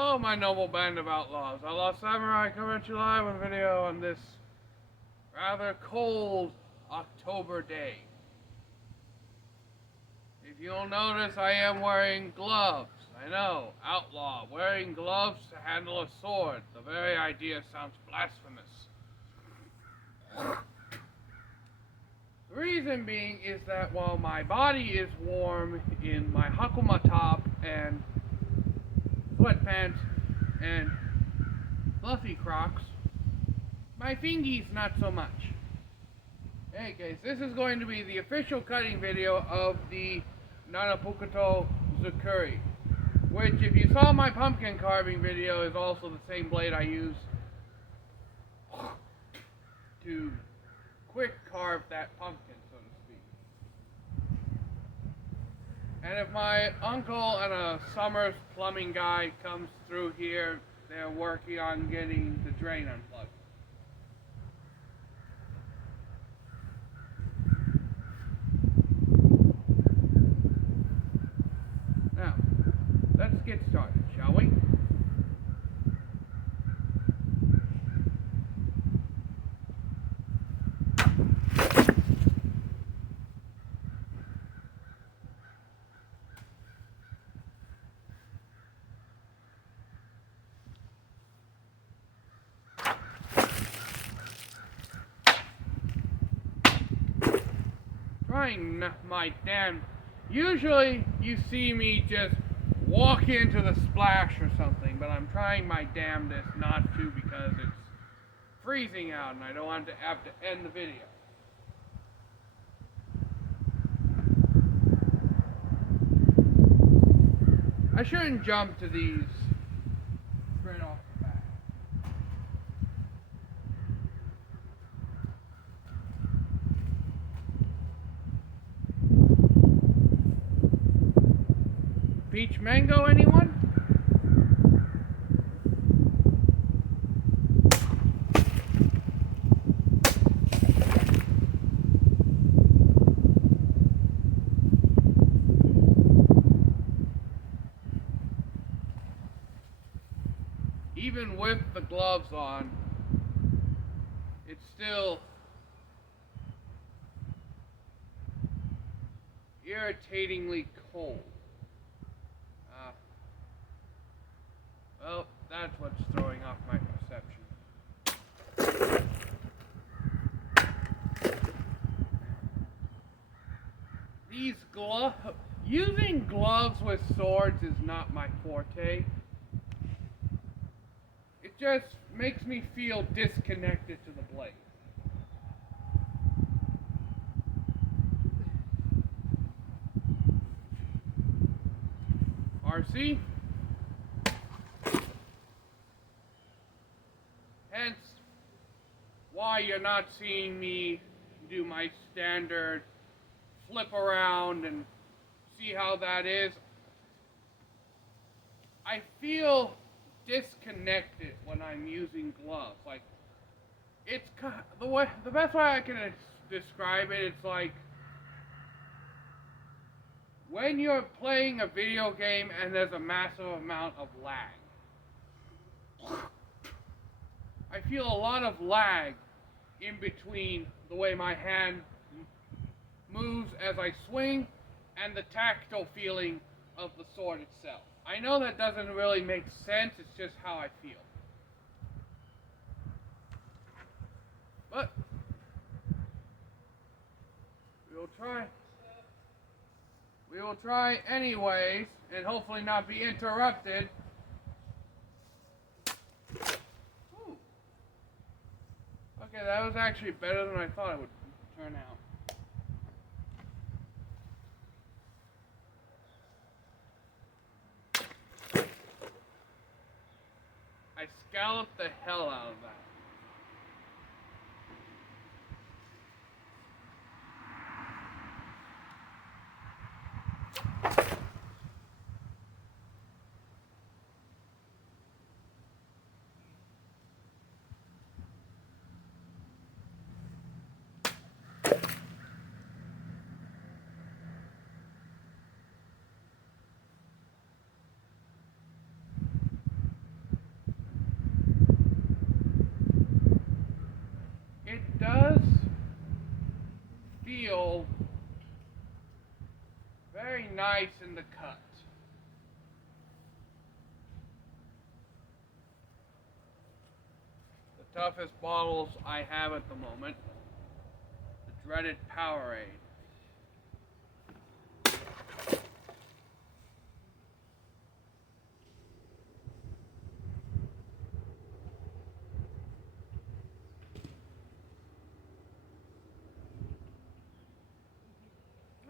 Hello, my noble band of outlaws. Outlaw Samurai coming at you live with a video on this rather cold October day. If you'll notice, I am wearing gloves. I know, outlaw, wearing gloves to handle a sword. The very idea sounds blasphemous. The reason being is that while my body is warm in my hakuma top and sweatpants and fluffy Crocs, my fingies not so much. In any case, this is going to be the official cutting video of the nanbokucho zukiri, which, if you saw my pumpkin carving video, is also the same blade I use to quick carve that pumpkin, so to speak. And if my uncle and a Summers plumbing guy comes through here, they're working on getting the drain unplugged. Now, let's get started, shall we? Trying my damn... Usually you see me just walk into the splash or something, but I'm trying my damnedest not to because it's freezing out and I don't want to have to end the video. I shouldn't jump to these straight off the bat. Peach mango, anyone? Even with the gloves on, it's still irritatingly cold. Well, that's what's throwing off my perception. These using gloves with swords is not my forte. It just makes me feel disconnected to the blade. RC? Hence, why you're not seeing me do my standard flip around and see how that is. I feel disconnected when I'm using gloves. Like, it's the best way I can describe it. It's like when you're playing a video game and there's a massive amount of lag. I feel a lot of lag in between the way my hand moves as I swing and the tactile feeling of the sword itself. I know that doesn't really make sense, it's just how I feel. But we will try anyways, and hopefully not be interrupted. Okay, that was actually better than I thought it would turn out. I scalloped the hell out of that. feel very nice in the cut. The toughest bottles I have at the moment, the dreaded Powerade.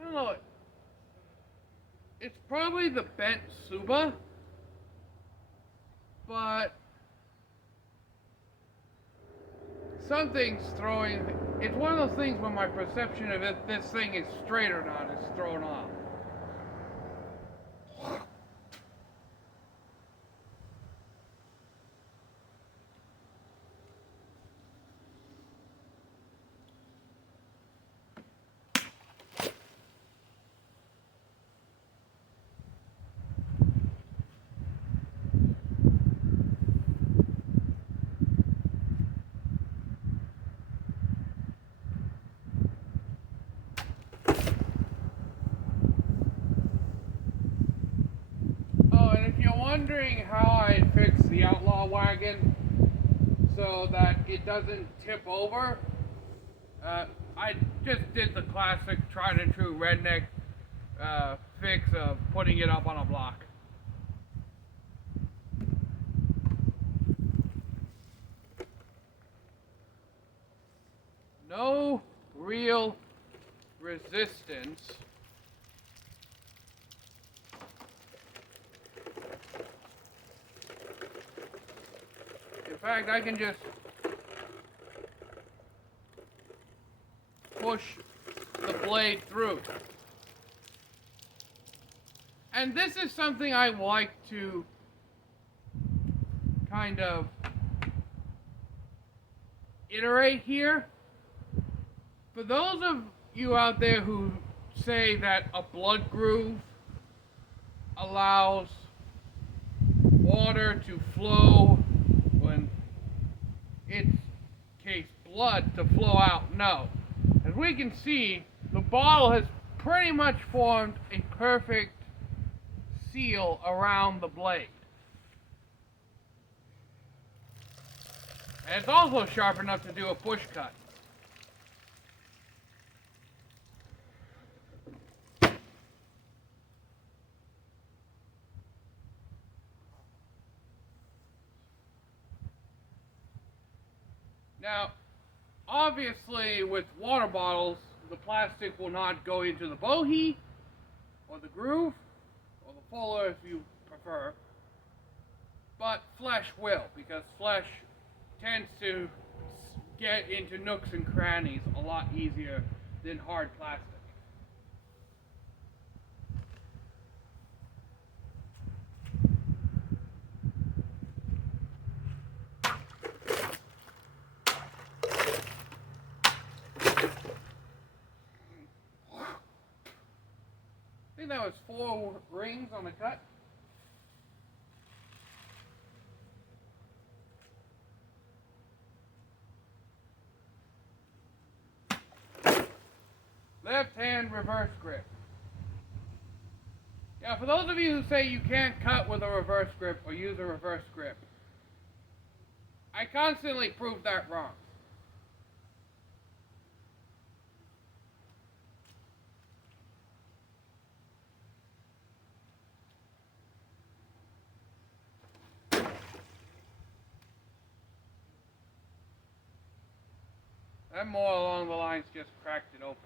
I don't know. It's probably the bent Suba, but something's throwing. It's one of those things when my perception of if this thing is straight or not is thrown off. Wondering how I fix the outlaw wagon so that it doesn't tip over. I just did the classic tried and true redneck fix of putting it up on a block. No real resistance. In fact, I can just push the blade through. And this is something I like to kind of iterate here. For those of you out there who say that a blood groove allows water to flow when it's case blood to flow out, no. As we can see, the bottle has pretty much formed a perfect seal around the blade. And it's also sharp enough to do a push cut. Now, obviously with water bottles, the plastic will not go into the bohea, or the groove, or the fuller if you prefer, but flesh will, because flesh tends to get into nooks and crannies a lot easier than hard plastic. I think that was 4 rings on the cut. Left hand reverse grip. Now, for those of you who say you can't cut with a reverse grip or use a reverse grip, I constantly prove that wrong. I'm more along the lines just cracked it open.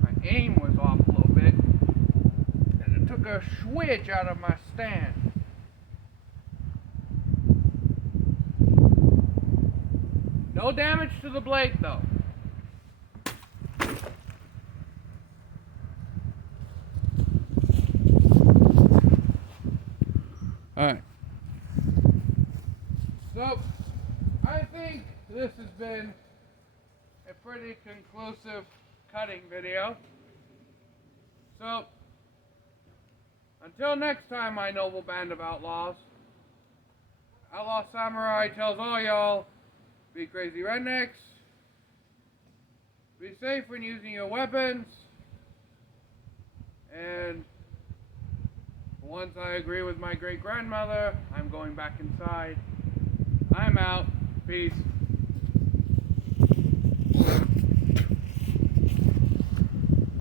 My aim was off a little bit, and it took a switch out of my stand. No damage to the blade, though. Alright. So, I think this has been a pretty conclusive cutting video. So, until next time, my noble band of outlaws, Outlaw Samurai tells all y'all, be crazy rednecks, be safe when using your weapons, and once I agree with my great grandmother, I'm going back inside. I'm out. Peace.